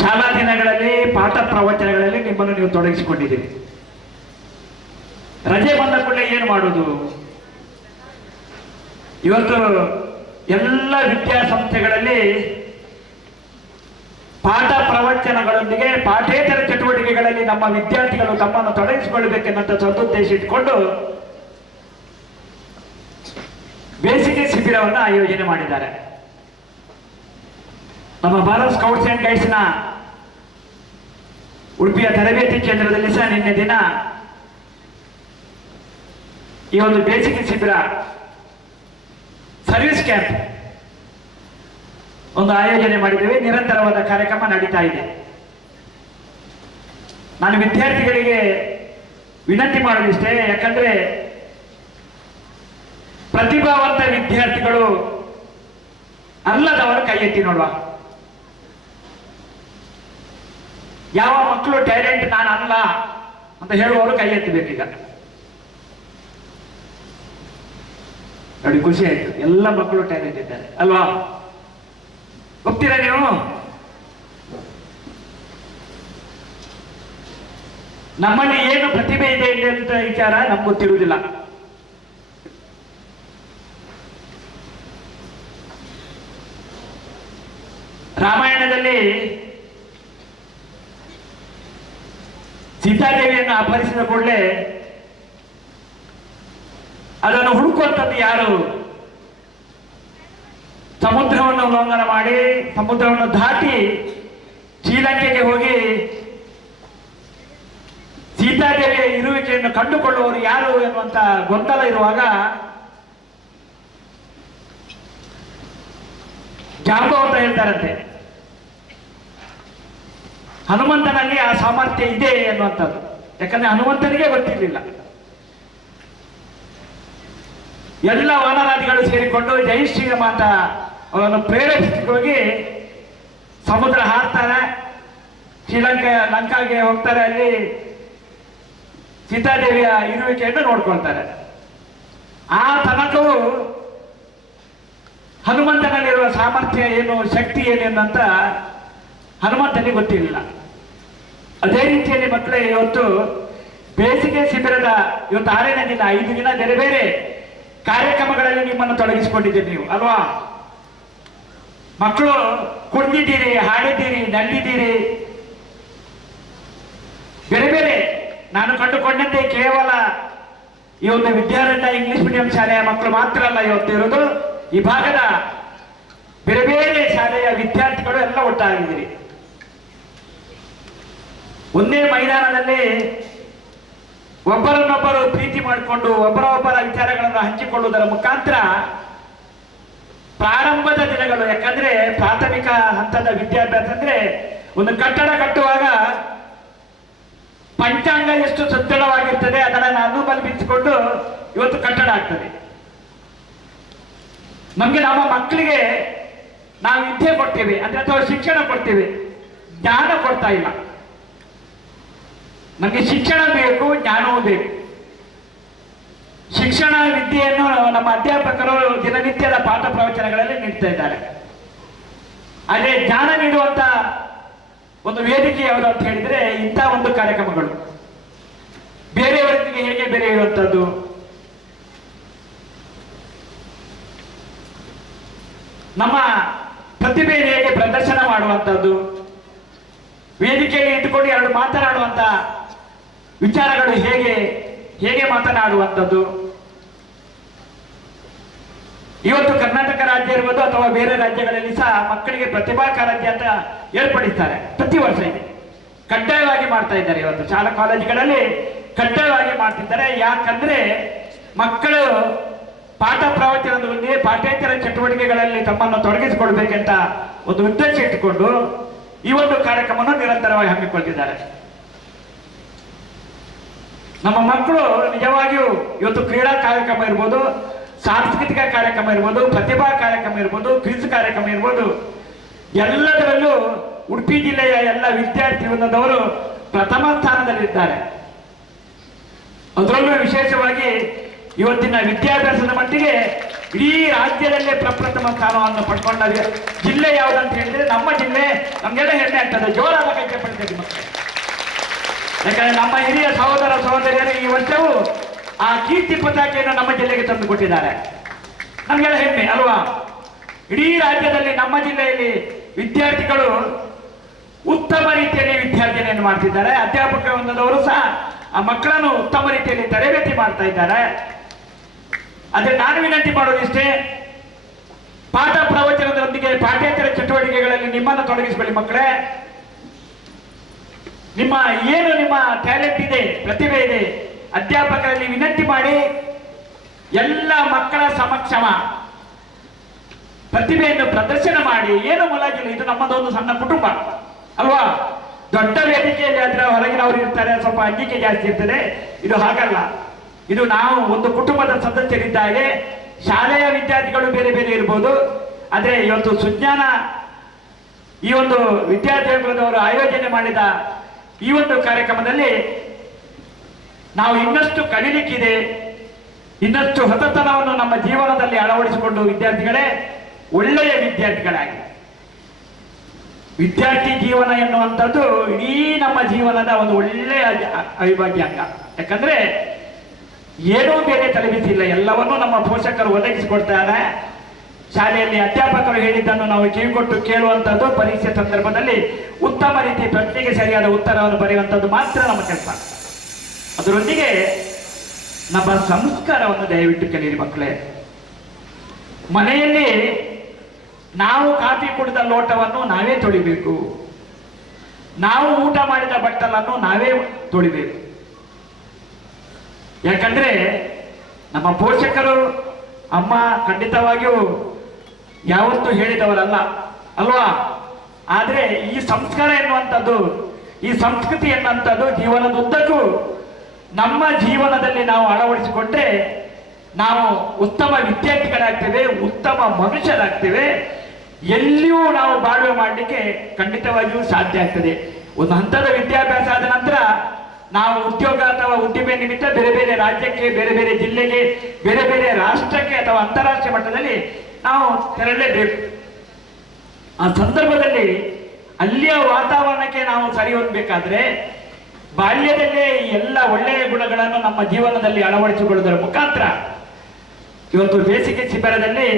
ಶಾಲಾ ದಿನಗಳಲ್ಲಿ, ಪಾಠ ಪ್ರವಚನಗಳಲ್ಲಿ ನಿಮ್ಮನ್ನು ನೀವು ತೊಡಗಿಸಿಕೊಂಡಿದ್ದೀರಿ. ರಜೆ ಬಂದ ಕೂಡಲೇ ಏನು ಮಾಡೋದು? ಇವತ್ತು ಎಲ್ಲ ವಿದ್ಯಾಸಂಸ್ಥೆಗಳಲ್ಲಿ ಪಾಠ ಪ್ರವಚನಗಳೊಂದಿಗೆ, ಪಾಠೇತರ ಚಟುವಟಿಕೆಗಳಲ್ಲಿ ನಮ್ಮ ವಿದ್ಯಾರ್ಥಿಗಳು ತಮ್ಮನ್ನು ತೊಡಗಿಸಿಕೊಳ್ಳಬೇಕೆನ್ನುವಂಥ ಸದುದ್ದೇಶ ಇಟ್ಕೊಂಡು ಬೇಸಿಗೆ ಶಿಬಿರವನ್ನು ಆಯೋಜನೆ ಮಾಡಿದ್ದಾರೆ. ನಮ್ಮ ಭಾರತ್ ಸ್ಕೌಟ್ಸ್ ಅಂಡ್ ಗೈಡ್ಸ್ನ ಉಡುಪಿಯ ತರಬೇತಿ ಕೇಂದ್ರದಲ್ಲಿ ಸಹ ನಿನ್ನೆ ದಿನ ಈ ಒಂದು ಬೇಸಿಕ್ ಶಿಬಿರ ಸರ್ವಿಸ್ ಕ್ಯಾಂಪ್ ಒಂದು ಆಯೋಜನೆ ಮಾಡಿದ್ದೇವೆ. ನಿರಂತರವಾದ ಕಾರ್ಯಕ್ರಮ ನಡೀತಾ ಇದೆ. ನಾನು ವಿದ್ಯಾರ್ಥಿಗಳಿಗೆ ವಿನಂತಿ ಮಾಡಲಿಷ್ಟೇ ಯಾಕಂದ್ರೆ ಪ್ರತಿಭಾವಂತ ವಿದ್ಯಾರ್ಥಿಗಳು ಅಲ್ಲದವರು ಕೈ ಎತ್ತಿ ನೋಡುವ. ಯಾವ ಮಕ್ಕಳು ಟ್ಯಾಲೆಂಟ್ ನಾನು ಅಲ್ಲ ಅಂತ ಹೇಳುವವರು ಕೈ ಎತ್ತಬೇಕೀಗ. ನೋಡಿ, ಖುಷಿ ಆಯ್ತು. ಎಲ್ಲ ಮಕ್ಕಳು ಟ್ಯಾಲೆಂಟ್ ಇದ್ದಾರೆ. ಅಲ್ವಾ? ಹೋಗ್ತೀರಾ ನೀವು? ನಮ್ಮಲ್ಲಿ ಏನು ಪ್ರತಿಭೆ ಇದೆ ಅಂತ ವಿಚಾರ ನಮ್ಗೆ ಗೊತ್ತಿರುವುದಿಲ್ಲ. ರಾಮಾಯಣದಲ್ಲಿ ಸೀತಾದೇವಿಯನ್ನು ಅಪಹರಿಸಿದ ಕೂಡಲೇ ಅದನ್ನು ಹುಡುಕುವಂಥದ್ದು ಯಾರು? ಸಮುದ್ರವನ್ನು ಉಲ್ಲಂಘನ ಮಾಡಿ, ಸಮುದ್ರವನ್ನು ದಾಟಿ ಶ್ರೀಲಂಕೆಗೆ ಹೋಗಿ ಸೀತಾದೇವಿಯ ಇರುವಿಕೆಯನ್ನು ಕಂಡುಕೊಳ್ಳುವವರು ಯಾರು ಎನ್ನುವಂತ ಗೊಂದಲ ಇರುವಾಗ ಜಾಂಬವಂತ ಹೇಳ್ತಾರಂತೆ. ಹನುಮಂತನಲ್ಲಿ ಆ ಸಾಮರ್ಥ್ಯ ಇದೆ ಅನ್ನುವಂಥದ್ದು ಯಾಕಂದ್ರೆ ಹನುಮಂತನಿಗೆ ಗೊತ್ತಿರಲಿಲ್ಲ. ಎಲ್ಲ ವಾನರಾದಿಗಳು ಸೇರಿಕೊಂಡು ಜೈ ಶ್ರೀರಾಮ ಅಂತ ಅವರನ್ನು ಹೋಗಿ ಸಮುದ್ರ ಹಾರ್ತಾರೆ. ಶ್ರೀಲಂಕಾ, ಲಂಕಾಗೆ ಹೋಗ್ತಾರೆ ಅಲ್ಲಿ. ಸೀತಾದೇವಿಯ ಇರುವಿಕೆಯನ್ನು ನೋಡ್ಕೊಳ್ತಾರೆ. ಆ ತನಕವೂ ಹನುಮಂತನಲ್ಲಿರುವ ಸಾಮರ್ಥ್ಯ ಏನು, ಶಕ್ತಿ ಏನು ಅಂತ ಹನುಮಂತನಿಗೆ ಗೊತ್ತಿರಲಿಲ್ಲ. ಅದೇ ರೀತಿಯಲ್ಲಿ ಮಕ್ಕಳೇ, ಇವತ್ತು ಬೇಸಿಗೆ ಶಿಬಿರದ ಇವತ್ತು ಆರನೇ ದಿನ, ಐದು ದಿನ ಬೇರೆ ಬೇರೆ ಕಾರ್ಯಕ್ರಮಗಳಲ್ಲಿ ನಿಮ್ಮನ್ನು ತೊಡಗಿಸಿಕೊಂಡಿದ್ದೀರಿ ನೀವು, ಅಲ್ವಾ? ಮಕ್ಕಳು ಕುಡಿದಿದ್ದೀರಿ ಹಾಡಿದ್ದೀರಿ ನಲ್ಲಿದ್ದೀರಿ ಬೇರೆ ಬೇರೆ, ನಾನು ಕಂಡುಕೊಂಡಂತೆ ಕೇವಲ ಈ ಒಂದು ವಿದ್ಯಾರಣ್ಯ ಇಂಗ್ಲಿಷ್ ಮೀಡಿಯಂ ಶಾಲೆಯ ಮಕ್ಕಳು ಮಾತ್ರ ಅಲ್ಲ ಇವತ್ತು ಇರೋದು. ಈ ಭಾಗದ ಬೇರೆ ಬೇರೆ ಶಾಲೆಯ ವಿದ್ಯಾರ್ಥಿಗಳು ಎಲ್ಲ ಒಟ್ಟಾಗಿದ್ದೀರಿ. ಒಂದೇ ಮೈದಾನದಲ್ಲಿ ಒಬ್ಬರನ್ನೊಬ್ಬರು ಪ್ರೀತಿ ಮಾಡಿಕೊಂಡು, ಒಬ್ಬರೊಬ್ಬರ ಒಬ್ಬರ ವಿಚಾರಗಳನ್ನು ಹಂಚಿಕೊಳ್ಳುವುದರ ಮುಖಾಂತರ ಪ್ರಾರಂಭದ ದಿನಗಳು. ಯಾಕಂದ್ರೆ ಪ್ರಾಥಮಿಕ ಹಂತದ ವಿದ್ಯಾಭ್ಯಾಸ ಅಂದ್ರೆ ಒಂದು ಕಟ್ಟಡ ಕಟ್ಟುವಾಗ ಪಂಚಾಂಗ ಎಷ್ಟು ಸದೃಢವಾಗಿರ್ತದೆ ಅದನ್ನು ಅನುಬಂಧಿಸಿಕೊಂಡು ಇವತ್ತು ಕಟ್ಟಡ ಆಗ್ತದೆ. ನಮಗೆ ನಮ್ಮ ಮಕ್ಕಳಿಗೆ ನಾವು ವಿದ್ಯೆ ಕೊಡ್ತೇವೆ, ಅಂದ್ರೆ ಅಥವಾ ಶಿಕ್ಷಣ ಕೊಡ್ತೇವೆ. ಜ್ಞಾನ ಕೊಡ್ತಾ ಇಲ್ಲ. ನಮಗೆ ಶಿಕ್ಷಣ ಬೇಕು, ಜ್ಞಾನವೂ ಬೇಕು. ಶಿಕ್ಷಣ, ವಿದ್ಯೆಯನ್ನು ನಮ್ಮ ಅಧ್ಯಾಪಕರು ದಿನನಿತ್ಯದ ಪಾಠ ಪ್ರವಚನಗಳಲ್ಲಿ ನೀಡ್ತಾ ಇದ್ದಾರೆ. ಅದೇ ಜ್ಞಾನ ನೀಡುವಂತ ಒಂದು ವೇದಿಕೆ ಯಾವುದು ಅಂತ ಹೇಳಿದ್ರೆ ಇಂಥ ಒಂದು ಕಾರ್ಯಕ್ರಮಗಳು. ಬೇರೆಯವರಿಗೆ ಹೇಗೆ ಬೇರೆ ಇರುವಂತದ್ದು ನಮ್ಮ ಪ್ರತಿಭೆಯನ್ನು ಹೇಗೆ ಪ್ರದರ್ಶನ ಮಾಡುವಂಥದ್ದು? ವೇದಿಕೆಯಲ್ಲಿ ಇಟ್ಟುಕೊಂಡು ಎರಡು ಮಾತನಾಡುವಂತ ವಿಚಾರಗಳು ಹೇಗೆ ಹೇಗೆ ಮಾತನಾಡುವಂಥದ್ದು? ಇವತ್ತು ಕರ್ನಾಟಕ ರಾಜ್ಯ ಇರ್ಬೋದು ಅಥವಾ ಬೇರೆ ರಾಜ್ಯಗಳಲ್ಲಿ ಸಹ ಮಕ್ಕಳಿಗೆ ಪ್ರತಿಭಾ ಕಾರಂಜಿ ಅಂತ ಏರ್ಪಡಿಸ್ತಾರೆ. ಪ್ರತಿ ವರ್ಷ ಇದೆ. ಕಡ್ಡಾಯವಾಗಿ ಮಾಡ್ತಾ ಇದ್ದಾರೆ ಇವತ್ತು. ಶಾಲಾ ಕಾಲೇಜುಗಳಲ್ಲಿ ಕಡ್ಡಾಯವಾಗಿ ಮಾಡ್ತಿದ್ದಾರೆ. ಯಾಕಂದ್ರೆ ಮಕ್ಕಳು ಪಾಠ ಪ್ರವಚನದೊಂದಿಗೆ ಪಾಠೇತರ ಚಟುವಟಿಕೆಗಳಲ್ಲಿ ತಮ್ಮನ್ನು ತೊಡಗಿಸಿಕೊಳ್ಬೇಕಂತ ಒಂದು ಉದ್ದೇಶ ಇಟ್ಟುಕೊಂಡು ಈ ಒಂದು ಕಾರ್ಯಕ್ರಮವನ್ನು ನಿರಂತರವಾಗಿ ಹಮ್ಮಿಕೊಳ್ತಿದ್ದಾರೆ. ನಮ್ಮ ಮಕ್ಕಳು ನಿಜವಾಗಿಯೂ ಇವತ್ತು ಕ್ರೀಡಾ ಕಾರ್ಯಕ್ರಮ ಇರ್ಬೋದು, ಸಾಂಸ್ಕೃತಿಕ ಕಾರ್ಯಕ್ರಮ ಇರ್ಬೋದು, ಪ್ರತಿಭಾ ಕಾರ್ಯಕ್ರಮ ಇರ್ಬೋದು, ಕ್ವಿಜ್ ಕಾರ್ಯಕ್ರಮ ಇರ್ಬೋದು. ಎಲ್ಲದರಲ್ಲೂ ಉಡುಪಿ ಜಿಲ್ಲೆಯ ಎಲ್ಲ ವಿದ್ಯಾರ್ಥಿ ವೃಂದದವರು ಪ್ರಥಮ ಸ್ಥಾನದಲ್ಲಿದ್ದಾರೆ. ಅದರಲ್ಲೂ ವಿಶೇಷವಾಗಿ ಇವತ್ತಿನ ವಿದ್ಯಾಭ್ಯಾಸದ ಮಟ್ಟಿಗೆ ಇಡೀ ರಾಜ್ಯದಲ್ಲೇ ಪ್ರಪ್ರಥಮ ಸ್ಥಾನವನ್ನು ಪಡ್ಕೊಂಡ ಜಿಲ್ಲೆ ಯಾವುದಂತ ಹೇಳಿದ್ರೆ ನಮ್ಮ ಜಿಲ್ಲೆ ನಮ್ಗೆಲ್ಲ ಹೆಮ್ಮೆ ಆಗ್ತದೆ. ಜೋರಾದ ಕೈ ಪಡ್ತೇವೆ ಮಕ್ಕಳು. ಯಾಕಂದ್ರೆ ನಮ್ಮ ಹಿರಿಯ ಸಹೋದರ ಸಹೋದರಿಯರು ಈ ವರ್ಷವೂ ಆ ಕೀರ್ತಿ ಪತಾಕೆಯನ್ನು ನಮ್ಮ ಜಿಲ್ಲೆಗೆ ತಂದು ಕೊಟ್ಟಿದ್ದಾರೆ. ನಮಗೆಲ್ಲ ಹೆಮ್ಮೆ, ಅಲ್ವಾ? ಇಡೀ ರಾಜ್ಯದಲ್ಲಿ, ನಮ್ಮ ಜಿಲ್ಲೆಯಲ್ಲಿ ವಿದ್ಯಾರ್ಥಿಗಳು ಉತ್ತಮ ರೀತಿಯಲ್ಲಿ ವಿದ್ಯಾರ್ಜನೆಯನ್ನು ಮಾಡ್ತಿದ್ದಾರೆ. ಅಧ್ಯಾಪಕ ವೃಂದದವರು ಸಹ ಆ ಮಕ್ಕಳನ್ನು ಉತ್ತಮ ರೀತಿಯಲ್ಲಿ ತರಬೇತಿ ಮಾಡ್ತಾ ಇದ್ದಾರೆ. ಆದರೆ ನಾನು ವಿನಂತಿ ಮಾಡೋದಿಷ್ಟೇ ಪಾಠ ಪ್ರವಚನದೊಂದಿಗೆ ಪಾಠ್ಯೇತರ ಚಟುವಟಿಕೆಗಳಲ್ಲಿ ನಿಮ್ಮನ್ನು ತೊಡಗಿಸಿಕೊಳ್ಳಿ ಮಕ್ಕಳೇ. ನಿಮ್ಮ ಏನು ನಿಮ್ಮ ಟ್ಯಾಲೆಂಟ್ ಇದೆ, ಪ್ರತಿಭೆ ಇದೆ, ಅಧ್ಯಾಪಕರಲ್ಲಿ ವಿನಂತಿ ಮಾಡಿ ಎಲ್ಲ ಮಕ್ಕಳ ಸಮಕ್ಷಮ ಪ್ರತಿಭೆಯನ್ನು ಪ್ರದರ್ಶನ ಮಾಡಿ. ಏನು ಮುಲಾಗಿಲ್ಲ, ಇದು ನಮ್ಮದೊಂದು ಸಣ್ಣ ಕುಟುಂಬ, ಅಲ್ವಾ? ದೊಡ್ಡ ವೇದಿಕೆಯಲ್ಲಿ ಆದ್ರೆ ಹೊರಗಿನವರು ಇರ್ತಾರೆ, ಸ್ವಲ್ಪ ಅಂಜಿಕೆ ಜಾಸ್ತಿ ಇರ್ತದೆ. ಇದು ಹಾಗಲ್ಲ. ಇದು ನಾವು ಒಂದು ಕುಟುಂಬದ ಸದಸ್ಯರಿದ್ದಾಗೆ ಶಾಲೆಯ ವಿದ್ಯಾರ್ಥಿಗಳು ಬೇರೆ ಬೇರೆ ಇರ್ಬೋದು. ಆದರೆ ಇವತ್ತು ಸುಜ್ಞಾನ ಈ ಒಂದು ವಿದ್ಯಾರ್ಥಿಗಳವರು ಆಯೋಜನೆ ಮಾಡಿದ ಈ ಒಂದು ಕಾರ್ಯಕ್ರಮದಲ್ಲಿ ನಾವು ಇನ್ನಷ್ಟು ಕಲಿಲಿಕ್ಕಿದೆ, ಇನ್ನಷ್ಟು ಹೊಸತನವನ್ನು ನಮ್ಮ ಜೀವನದಲ್ಲಿ ಅಳವಡಿಸಿಕೊಂಡು ವಿದ್ಯಾರ್ಥಿಗಳೇ, ಒಳ್ಳೆಯ ವಿದ್ಯಾರ್ಥಿಗಳಾಗಿ. ವಿದ್ಯಾರ್ಥಿ ಜೀವನ ಎನ್ನುವಂಥದ್ದು ಇಡೀ ನಮ್ಮ ಜೀವನದ ಒಂದು ಒಳ್ಳೆಯ ಅವಿಭಾಗ್ಯ ಅಂಗ. ಯಾಕಂದ್ರೆ ಏನೂ ಬೇರೆ ತಲೆಬಿಸಿಲ್ಲ, ಎಲ್ಲವನ್ನೂ ನಮ್ಮ ಪೋಷಕರು ಒದಗಿಸಿಕೊಡ್ತಾರೆ. ಶಾಲೆಯಲ್ಲಿ ಅಧ್ಯಾಪಕರು ಹೇಳಿದ್ದನ್ನು ನಾವು ಕಿವಿಗೊಟ್ಟು ಕೇಳುವಂಥದ್ದು ಪರೀಕ್ಷೆ ಸಂದರ್ಭದಲ್ಲಿ ಉತ್ತಮ ರೀತಿ ಪ್ರಶ್ನೆಗೆ ಸರಿಯಾದ ಉತ್ತರವನ್ನು ಬರೆಯುವಂಥದ್ದು ಮಾತ್ರ ನಮ್ಮ ಕೆಲಸ. ಅದರೊಂದಿಗೆ ನಮ್ಮ ಸಂಸ್ಕಾರವನ್ನು ದಯವಿಟ್ಟು ಕಲಿಯಿರಿ ಮಕ್ಕಳೇ. ಮನೆಯಲ್ಲಿ ನಾವು ಕಾಫಿ ಕುಡಿದ ಲೋಟವನ್ನು ನಾವೇ ತೊಳಿಬೇಕು. ನಾವು ಊಟ ಮಾಡಿದ ಬಟ್ಟಲನ್ನು ನಾವೇ ತೊಳಿಬೇಕು. ಯಾಕಂದ್ರೆ ನಮ್ಮ ಪೋಷಕರು ಅಮ್ಮ ಖಂಡಿತವಾಗಿಯೂ ಯಾವತ್ತೂ ಹೇಳಿದವರಲ್ಲ, ಅಲ್ವಾ? ಆದರೆ ಈ ಸಂಸ್ಕಾರ ಎನ್ನುವಂಥದ್ದು, ಈ ಸಂಸ್ಕೃತಿ ಎನ್ನುವಂಥದ್ದು ಜೀವನದುದ್ದಕ್ಕೂ ನಮ್ಮ ಜೀವನದಲ್ಲಿ ನಾವು ಅಳವಡಿಸಿಕೊಂಡ್ರೆ ನಾವು ಉತ್ತಮ ವಿದ್ಯಾರ್ಥಿಗಳಾಗ್ತೇವೆ, ಉತ್ತಮ ಮನುಷ್ಯರಾಗ್ತೇವೆ. ಎಲ್ಲಿಯೂ ನಾವು ಬಾಳ್ವೆ ಮಾಡಲಿಕ್ಕೆ ಖಂಡಿತವಾಗಿಯೂ ಸಾಧ್ಯ ಆಗ್ತದೆ. ಒಂದು ಹಂತದ ವಿದ್ಯಾಭ್ಯಾಸ ಆದ ನಂತರ ನಾವು ಉದ್ಯೋಗ ಅಥವಾ ಉದ್ದಿಮೆ ನಿಮಿತ್ತ ಬೇರೆ ಬೇರೆ ರಾಜ್ಯಕ್ಕೆ, ಬೇರೆ ಬೇರೆ ಜಿಲ್ಲೆಗೆ, ಬೇರೆ ಬೇರೆ ರಾಷ್ಟ್ರಕ್ಕೆ ಅಥವಾ ಅಂತಾರಾಷ್ಟ್ರೀಯ ಮಟ್ಟದಲ್ಲಿ ನಾವು ತೆರಳಲೇಬೇಕು. ಆ ಸಂದರ್ಭದಲ್ಲಿ ಅಲ್ಲಿಯ ವಾತಾವರಣಕ್ಕೆ ನಾವು ಸರಿ ಹೊಂದಬೇಕಾದ್ರೆ ಬಾಲ್ಯದಲ್ಲೇ ಎಲ್ಲ ಒಳ್ಳೆಯ ಗುಣಗಳನ್ನು ನಮ್ಮ ಜೀವನದಲ್ಲಿ ಅಳವಡಿಸಿಕೊಳ್ಳುವುದರ ಮುಖಾಂತರ ಇವತ್ತು ಬೇಸಿಗೆ ಶಿಬಿರದಲ್ಲಿ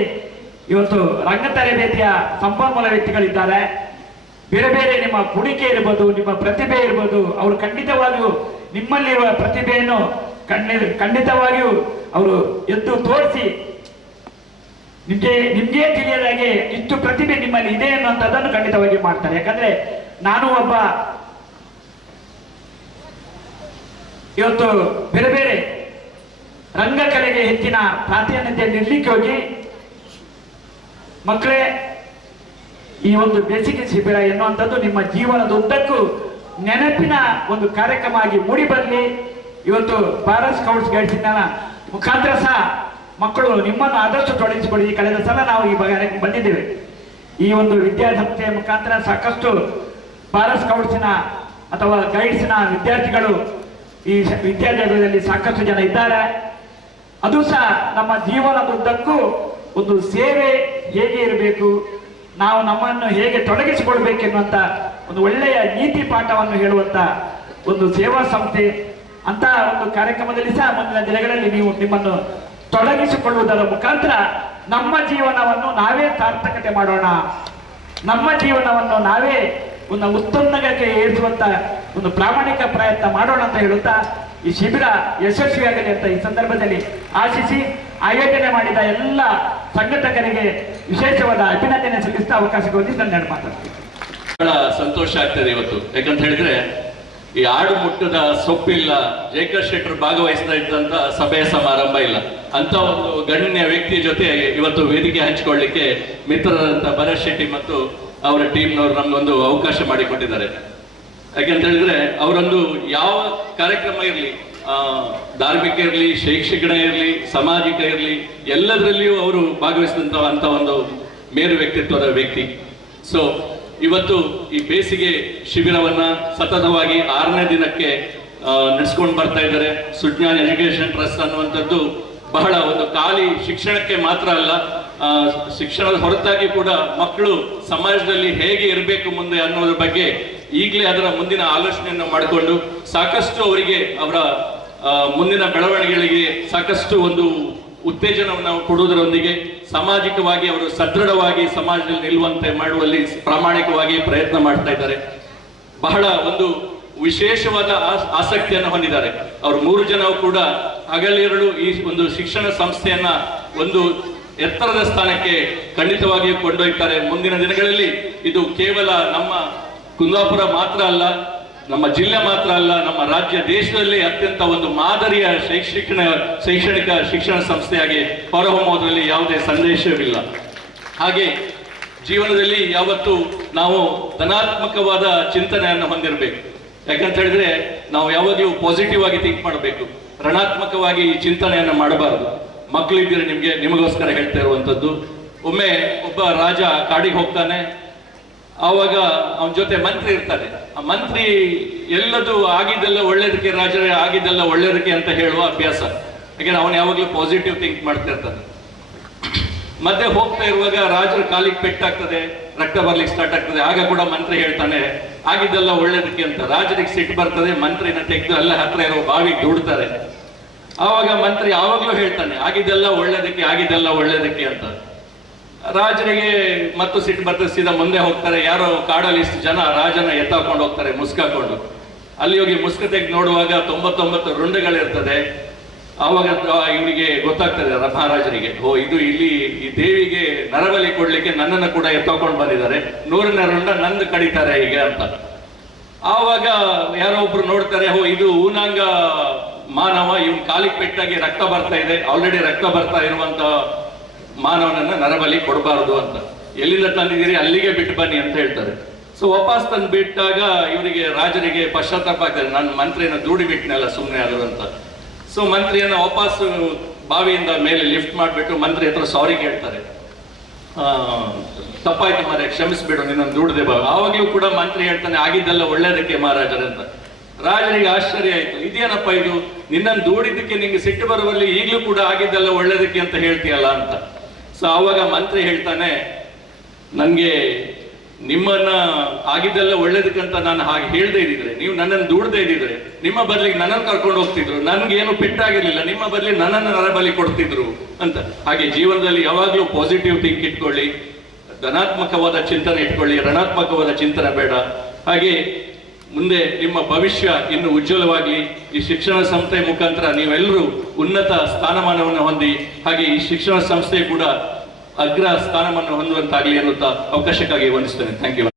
ಇವತ್ತು ರಂಗ ತರಬೇತಿಯ ಸಂಪನ್ಮೂಲ ವ್ಯಕ್ತಿಗಳಿದ್ದಾರೆ. ಬೇರೆ ಬೇರೆ ನಿಮ್ಮ ಕುಡಿಕೆ ಇರ್ಬೋದು, ನಿಮ್ಮ ಪ್ರತಿಭೆ ಇರ್ಬೋದು, ಅವರು ಖಂಡಿತವಾಗಿಯೂ ನಿಮ್ಮಲ್ಲಿರುವ ಪ್ರತಿಭೆಯನ್ನು ಖಂಡಿ, ಖಂಡಿತವಾಗಿಯೂ ಅವರು ಎದ್ದು ತೋರಿಸಿ ನಿಮ್ಗೆ ನಿಮ್ಗೆ ತಿಳಿಯದಾಗೆ ಇಷ್ಟು ಪ್ರತಿಭೆ ನಿಮ್ಮಲ್ಲಿ ಇದೆ ಅನ್ನುವಂಥದ್ದನ್ನು ಖಂಡಿತವಾಗಿ ಮಾಡ್ತಾರೆ. ಯಾಕಂದ್ರೆ ನಾನು ಒಬ್ಬ ಇವತ್ತು ಬೇರೆ ಬೇರೆ ರಂಗಕಲೆಗೆ ಹೆಚ್ಚಿನ ಪ್ರಾಧಾನ್ಯತೆ ನೀಡಲಿಕ್ಕೆ ಹೋಗಿ ಮಕ್ಕಳೇ, ಈ ಒಂದು ಬೇಸಿಗೆ ಶಿಬಿರ ಎನ್ನುವಂಥದ್ದು ನಿಮ್ಮ ಜೀವನದ ಉದ್ದಕ್ಕೂ ನೆನಪಿನ ಒಂದು ಕಾರ್ಯಕ್ರಮ ಆಗಿ ಮೂಡಿ ಬರಲಿ. ಇವತ್ತು ಭಾರತ್ ಸ್ಕೌಟ್ಸ್ ಗೈಡ್ಸಿನ ಮುಖಾಂತರ ಸಹ ಮಕ್ಕಳು ನಿಮ್ಮನ್ನು ಆದಷ್ಟು ತೊಡಗಿಸಿಕೊಳ್ಳಿ. ಕಳೆದ ಸಲ ನಾವು ಈ ಬಗ್ಗೆ ಬಂದಿದ್ದೇವೆ. ಈ ಒಂದು ವಿದ್ಯಾಸಂಸ್ಥೆಯ ಮುಖಾಂತರ ಸಾಕಷ್ಟು ಬಾಲ ಸ್ಕೌಟ್ಸಿನ ಅಥವಾ ಗೈಡ್ಸಿನ ವಿದ್ಯಾರ್ಥಿಗಳು ಈ ವಿದ್ಯಾಜಾಗದಲ್ಲಿ ಸಾಕಷ್ಟು ಜನ ಇದ್ದಾರೆ. ಅದು ಸಹ ನಮ್ಮ ಜೀವನದುದ್ದಕ್ಕೂ ಒಂದು ಸೇವೆ ಹೇಗೆ ಇರಬೇಕು, ನಾವು ನಮ್ಮನ್ನು ಹೇಗೆ ತೊಡಗಿಸಿಕೊಳ್ಬೇಕೆನ್ನುವಂಥ ಒಂದು ಒಳ್ಳೆಯ ನೀತಿ ಪಾಠವನ್ನು ಹೇಳುವಂತ ಒಂದು ಸೇವಾ ಸಂಸ್ಥೆ. ಅಂತ ಒಂದು ಕಾರ್ಯಕ್ರಮದಲ್ಲಿ ಸಹ ಮುಂದಿನ ದಿನಗಳಲ್ಲಿ ನೀವು ನಿಮ್ಮನ್ನು ತೊಡಗಿಸಿಕೊಳ್ಳುವುದರ ಮುಖಾಂತರ ನಮ್ಮ ಜೀವನವನ್ನು ನಾವೇ ಸಾರ್ಥಕತೆ ಮಾಡೋಣ. ನಮ್ಮ ಜೀವನವನ್ನು ನಾವೇ ಒಂದು ಉತ್ತುಂಗಕ್ಕೆ ಏರಿಸುವಂತ ಒಂದು ಪ್ರಾಮಾಣಿಕ ಪ್ರಯತ್ನ ಮಾಡೋಣ ಅಂತ ಹೇಳುತ್ತಾ ಈ ಶಿಬಿರ ಯಶಸ್ವಿಯಾಗಲಿ ಅಂತ ಈ ಸಂದರ್ಭದಲ್ಲಿ ಆಶಿಸಿ ಆಯೋಜನೆ ಮಾಡಿದ ಎಲ್ಲ ಸಂಘಟಕರಿಗೆ ವಿಶೇಷವಾದ ಅಭಿನಂದನೆ ಸಲ್ಲಿಸಿದ ಅವಕಾಶ ಕೊಡಿ ನನ್ನ ಮಾತಾಡ್ತೀನಿ ಬಹಳ ಸಂತೋಷ ಆಗ್ತದೆ ಇವತ್ತು. ಯಾಕಂತ ಹೇಳಿದ್ರೆ ಈ ಆಡು ಮುಟ್ಟದ ಸೊಪ್ಪಿಲ್ಲ ಜೇಕರ್ ಶೆಟ್ಟರ್ ಭಾಗವಹಿಸ್ತಾ ಇದ್ದಂತ ಸಭೆಯ ಸಮಾರಂಭ ಇಲ್ಲ. ಅಂತ ಒಂದು ಗಣ್ಯ ವ್ಯಕ್ತಿ ಜೊತೆ ಇವತ್ತು ವೇದಿಕೆ ಹಂಚಿಕೊಳ್ಳಿಕ್ಕೆ ಮಿತ್ರರಂತ ಭರತ್ ಶೆಟ್ಟಿ ಮತ್ತು ಅವರ ಟೀಮ್ನವರು ನಮ್ಗೊಂದು ಅವಕಾಶ ಮಾಡಿಕೊಟ್ಟಿದ್ದಾರೆ. ಯಾಕೆಂತ ಹೇಳಿದ್ರೆ ಅವರೊಂದು ಯಾವ ಕಾರ್ಯಕ್ರಮ ಇರಲಿ ಧಾರ್ಮಿಕ ಇರಲಿ ಶೈಕ್ಷಣಿಕ ಇರಲಿ, ಸಾಮಾಜಿಕ ಇರಲಿ, ಎಲ್ಲದರಲ್ಲಿಯೂ ಅವರು ಭಾಗವಹಿಸಿದಂತ ಅಂತ ಒಂದು ಮೇರು ವ್ಯಕ್ತಿತ್ವದ ವ್ಯಕ್ತಿ. ಸೊ ಇವತ್ತು ಈ ಬೇಸಿಗೆ ಶಿಬಿರವನ್ನ ಸತತವಾಗಿ ಆರನೇ ದಿನಕ್ಕೆ ನಡೆಸ್ಕೊಂಡು ಬರ್ತಾ ಇದ್ದಾರೆ. ಸುಜ್ಞಾನ ಎಜುಕೇಶನ್ ಟ್ರಸ್ಟ್ ಅನ್ನುವಂಥದ್ದು ಬಹಳ ಒಂದು ಖಾಲಿ ಶಿಕ್ಷಣಕ್ಕೆ ಮಾತ್ರ ಅಲ್ಲ ಶಿಕ್ಷಣದ ಹೊರತಾಗಿ ಕೂಡ ಮಕ್ಕಳು ಸಮಾಜದಲ್ಲಿ ಹೇಗೆ ಇರಬೇಕು ಮುಂದೆ ಅನ್ನೋದ್ರ ಬಗ್ಗೆ ಈಗಲೇ ಅದರ ಮುಂದಿನ ಆಲೋಚನೆಯನ್ನು ಮಾಡಿಕೊಂಡು ಸಾಕಷ್ಟು ಅವರಿಗೆ ಅವರ ಮುಂದಿನ ಬೆಳವಣಿಗೆಗಳಿಗೆ ಸಾಕಷ್ಟು ಒಂದು ಉತ್ತೇಜನವನ್ನು ಕೊಡುವುದರೊಂದಿಗೆ ಸಾಮಾಜಿಕವಾಗಿ ಅವರು ಸದೃಢವಾಗಿ ಸಮಾಜದಲ್ಲಿ ನಿಲ್ಲುವಂತೆ ಮಾಡುವಲ್ಲಿ ಪ್ರಾಮಾಣಿಕವಾಗಿ ಪ್ರಯತ್ನ ಮಾಡ್ತಾ ಇದ್ದಾರೆ. ಬಹಳ ಒಂದು ವಿಶೇಷವಾದ ಆಸ್- ಆಸಕ್ತಿಯನ್ನು ಹೊಂದಿದ್ದಾರೆ. ಅವರು ಮೂರು ಜನವು ಕೂಡ ಹಗಲಿರಳು ಈ ಒಂದು ಶಿಕ್ಷಣ ಸಂಸ್ಥೆಯನ್ನ ಒಂದು ಎತ್ತರದ ಸ್ಥಾನಕ್ಕೆ ಖಂಡಿತವಾಗಿಯೂ ಕೊಂಡೊಯ್ತಾರೆ. ಮುಂದಿನ ದಿನಗಳಲ್ಲಿ ಇದು ಕೇವಲ ನಮ್ಮ ಕುಂದಾಪುರ ಮಾತ್ರ ಅಲ್ಲ ನಮ್ಮ ಜಿಲ್ಲೆ ಮಾತ್ರ ಅಲ್ಲ, ನಮ್ಮ ರಾಜ್ಯ ದೇಶದಲ್ಲಿ ಅತ್ಯಂತ ಒಂದು ಮಾದರಿಯ ಶೈಕ್ಷಣಿಕ ಶೈಕ್ಷಣಿಕ ಶಿಕ್ಷಣ ಸಂಸ್ಥೆಯಾಗಿ ಹೊರಹೊಮ್ಮುವುದರಲ್ಲಿ ಯಾವುದೇ ಸಂದೇಶವಿಲ್ಲ. ಹಾಗೆ ಜೀವನದಲ್ಲಿ ಯಾವತ್ತು ನಾವು ಧನಾತ್ಮಕವಾದ ಚಿಂತನೆಯನ್ನು ಹೊಂದಿರಬೇಕು. ಯಾಕಂತ ಹೇಳಿದ್ರೆ ನಾವು ಯಾವಾಗಲೂ ಪಾಸಿಟಿವ್ ಆಗಿ ಥಿಂಕ್ ಮಾಡಬೇಕು. ಋಣಾತ್ಮಕವಾಗಿ ಈ ಚಿಂತನೆಯನ್ನು ಮಾಡಬಾರದು. ಮಕ್ಕಳಿದ್ದೀರಿ ನಿಮಗೆ, ನಿಮಗೋಸ್ಕರ ಹೇಳ್ತಾ ಇರುವಂಥದ್ದು. ಒಮ್ಮೆ ಒಬ್ಬ ರಾಜ ಕಾಡಿಗೆ ಹೋಗ್ತಾನೆ. ಆವಾಗ ಅವನ ಜೊತೆ ಮಂತ್ರಿ ಇರ್ತಾರೆ. ಆ ಮಂತ್ರಿ ಎಲ್ಲದು ಆಗಿದ್ದೆಲ್ಲ ಒಳ್ಳೇದಕ್ಕೆ, ರಾಜರೇ ಆಗಿದ್ದೆಲ್ಲ ಒಳ್ಳೇದಕ್ಕೆ ಅಂತ ಹೇಳುವ ಅಭ್ಯಾಸ. ಯಾಕಂದ್ರೆ ಅವನು ಯಾವಾಗಲೂ ಪಾಸಿಟಿವ್ ಥಿಂಕ್ ಮಾಡ್ತಾ ಇರ್ತಾನೆ. ಮತ್ತೆ ಹೋಗ್ತಾ ಇರುವಾಗ ರಾಜರ ಕಾಲಿಗೆ ಪೆಟ್ಟಾಗ್ತದೆ, ರಕ್ತ ಬರ್ಲಿಕ್ಕೆ ಸ್ಟಾರ್ಟ್ ಆಗ್ತದೆ. ಆಗ ಕೂಡ ಮಂತ್ರಿ ಹೇಳ್ತಾನೆ, ಆಗಿದ್ದೆಲ್ಲ ಒಳ್ಳೇದಕ್ಕೆ ಅಂತ. ರಾಜರಿಗೆ ಸಿಟ್ಟು ಬರ್ತದೆ, ಮಂತ್ರಿನ ತೆಗೆದು ಅಲ್ಲ ಹತ್ರ ಇರೋ ಬಾವಿಗೆ ದುಡ್ತಾರೆ. ಆವಾಗ ಮಂತ್ರಿ ಯಾವಾಗ್ಲೂ ಹೇಳ್ತಾನೆ, ಆಗಿದ್ದೆಲ್ಲ ಒಳ್ಳೇದಕ್ಕೆ ಆಗಿದ್ದೆಲ್ಲ ಒಳ್ಳೇದಕ್ಕೆ ಅಂತ. ರಾಜರಿಗೆ ಮತ್ತು ಸಿಟ್ಟು ಬರ್ತದೆ, ಸೀದಾ ಮುಂದೆ ಹೋಗ್ತಾರೆ. ಯಾರೋ ಕಾಡಲ್ಲಿ ಇಷ್ಟು ಜನ ರಾಜನ ಎತ್ತಾಕೊಂಡು ಹೋಗ್ತಾರೆ, ಮುಸ್ಕಾಕೊಂಡು. ಅಲ್ಲಿ ಹೋಗಿ ಮುಸ್ಕ ತೆಗೆದು ನೋಡುವಾಗ ತೊಂಬತ್ತೊಂಬತ್ತು ರುಂಡುಗಳಿರ್ತದೆ. ಆವಾಗ ಇವನಿಗೆ ಗೊತ್ತಾಗ್ತದೆ ಮಹಾರಾಜನಿಗೆ, ಓ, ಇದು ಇಲ್ಲಿ ಈ ದೇವಿಗೆ ನರಬಲಿ ಕೊಡ್ಲಿಕ್ಕೆ ನನ್ನನ್ನು ಕೂಡ ಎತ್ತಾಕೊಂಡು ಬಂದಿದ್ದಾರೆ. ನೂರನ ರುಂಡ ನಂದು ಕಡಿತಾರೆ ಈಗ ಅಂತ. ಆವಾಗ ಯಾರೋ ಒಬ್ರು ನೋಡ್ತಾರೆ, ಓ, ಇದು ಊನಾಂಗ ಮಾನವ, ಇವನ್ ಕಾಲಿಗೆ ಪೆಟ್ಟಾಗಿ ರಕ್ತ ಬರ್ತಾ ಇದೆ. ಆಲ್ರೆಡಿ ರಕ್ತ ಬರ್ತಾ ಇರುವಂತ ಮಾನವನನ್ನ ನರಬಲಿ ಕೊಡಬಾರದು ಅಂತ. ಎಲ್ಲಿಂದ ತಂದಿದ್ದೀರಿ? ಅಲ್ಲಿಗೆ ಬಿಟ್ಟು ಬನ್ನಿ ಅಂತ ಹೇಳ್ತಾರೆ. ಸೊ ವಾಪಸ್ ತಂದು ಬಿಟ್ಟಾಗ ಇವರಿಗೆ ರಾಜರಿಗೆ ಪಶ್ಚಾತ್ತಾಪ ಆಗ್ತದೆ. ನನ್ನ ಮಂತ್ರಿಯನ್ನು ದೂಡಿ ಬಿಟ್ಟನಲ್ಲ ಸುಮ್ಮನೆ ಆದರು ಅಂತ. ಸೊ ಮಂತ್ರಿಯನ್ನ ವಾಪಸ್ ಬಾವಿಯಿಂದ ಮೇಲೆ ಲಿಫ್ಟ್ ಮಾಡಿಬಿಟ್ಟು ಮಂತ್ರಿ ಹತ್ರ ಸಾರಿ ಕೇಳ್ತಾರೆ. ತಪ್ಪಾಯ್ತು ಮಾರೇ ಕ್ಷಮಿಸ್ಬಿಡು ನಿನ್ನ ದುಡ್ದೆ ಬಾ. ಆವಾಗಲೂ ಕೂಡ ಮಂತ್ರಿ ಹೇಳ್ತಾನೆ, ಆಗಿದ್ದೆಲ್ಲ ಒಳ್ಳೇದಕ್ಕೆ ಮಹಾರಾಜರು ಅಂತ. ರಾಜರಿಗೆ ಆಶ್ಚರ್ಯ ಆಯ್ತು. ಇದೇನಪ್ಪ ಇದು? ನಿನ್ನನ್ನು ದೂಡಿದ್ದಕ್ಕೆ ನಿಂಗೆ ಸಿಟ್ಟು ಬರುವಲ್ಲಿ ಈಗಲೂ ಕೂಡ ಆಗಿದ್ದೆಲ್ಲ ಒಳ್ಳೇದಕ್ಕೆ ಅಂತ ಹೇಳ್ತೀಯಲ್ಲ ಅಂತ. ಸೊ ಆವಾಗ ಮಂತ್ರಿ ಹೇಳ್ತಾನೆ ನನ್ಗೆ ನಿಮ್ಮನ್ನ ಆಗಿದ್ದೆಲ್ಲ ಒಳ್ಳೇದಕ್ಕಂತ ನಾನು ಹಾಗೆ ಹೇಳ್ದೆ ಇದ್ದಿದ್ರೆ, ನೀವು ನನ್ನನ್ನು ದೂಡದೇ ಇದ್ದಿದ್ರೆ, ನಿಮ್ಮ ಬದಲಿಗೆ ನನ್ನನ್ನು ಕರ್ಕೊಂಡು ಹೋಗ್ತಿದ್ರು, ನನ್ಗೇನು ಪೆಟ್ಟಾಗಿರ್ಲಿಲ್ಲ ನಿಮ್ಮ ಬದಲಿಗೆ ನನ್ನನ್ನು ನರಬಲಿ ಕೊಡ್ತಿದ್ರು ಅಂತ. ಹಾಗೆ ಜೀವನದಲ್ಲಿ ಯಾವಾಗ್ಲೂ ಪಾಸಿಟಿವ್ ಥಿಂಕ್ ಇಟ್ಕೊಳ್ಳಿ, ಧನಾತ್ಮಕವಾದ ಚಿಂತನೆ ಇಟ್ಕೊಳ್ಳಿ, ಋಣಾತ್ಮಕವಾದ ಚಿಂತನೆ ಬೇಡ. ಹಾಗೆ ಮುಂದೆ ನಿಮ್ಮ ಭವಿಷ್ಯ ಇನ್ನು ಉಜ್ವಲವಾಗಿ ಈ ಶಿಕ್ಷಣ ಸಂಸ್ಥೆ ಮುಖಾಂತರ ನೀವೆಲ್ಲರೂ ಉನ್ನತ ಸ್ಥಾನಮಾನವನ್ನು ಹೊಂದಿ, ಹಾಗೆ ಈ ಶಿಕ್ಷಣ ಸಂಸ್ಥೆ ಕೂಡ ಅಗ್ರ ಸ್ಥಾನವನ್ನು ಹೊಂದುವಂತಾಗಲಿ ಅನ್ನುತ್ತಾ ಅವಕಾಶಕ್ಕಾಗಿ ವಂದಿಸ್ತೇನೆ. Thank you